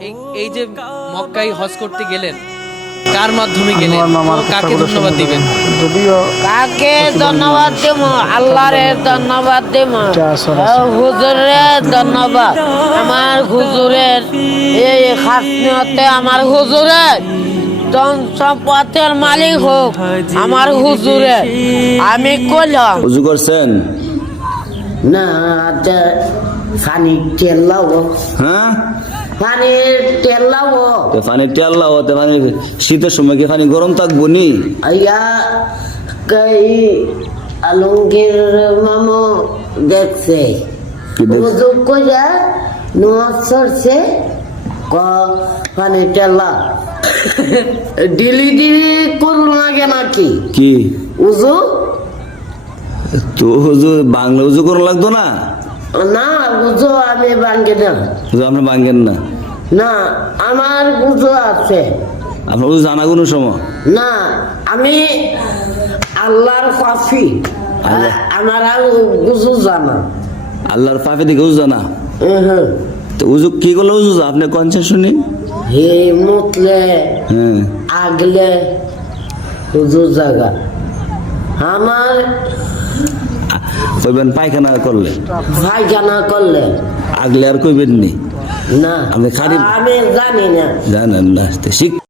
এই যে মক্কায় হজ করতে গেলেন, কার মাধ্যমে গেলেন, কাকে ধন্যবাদ দিবেন? কাকে ধন্যবাদ দেব? আল্লাহরে ধন্যবাদ দেব, হুজুরের ধন্যবাদ। আমার হুজুরের এই খাসনিয়তে আমার হুজুরের ধন সম্পদের মালিক হোক আমার হুজুরের। আমি কইলাম উজু করছেন না, পানি তেল লাগাবো, হ্যাঁ? পানির তেল লাগাবো। তো পানি তেল লাগাতে পানি শীতের সময় কি পানি গরম থাকবো নি? আইয়া কই আলমগীর মামু দেখছে কি দেখছে? উজু কইরা নোয়াজ চড়ছে, ক পানি তেলা ডিলি করুন লাগে নাকি কি উজু? তো হুজুর বাংলা উজু করা লাগতো না? না, উজু আমি ভাঙ্গি না। উজু আপনি ভাঙ্গেন না? না, আমার উজু আছে। আপনার উজু জানা কোনো সময়? না, আমি আল্লাহর কফি, আল্লাহ। আমার আর উজু জানা। আল্লাহর পাপে দিকে উজু জানা? হ্যাঁ, তো উজু কি করলে উজু আপনি কনছেন শুনি? হে মুতলে হ্যাঁ, আগলে উজু জায়গা আমার কইবেন পায়খানা করলে, পায়খানা করলে আগলে আর কইবেন নি? না, আপনি খালি আমি জানি না। জানেন না, তো শিখ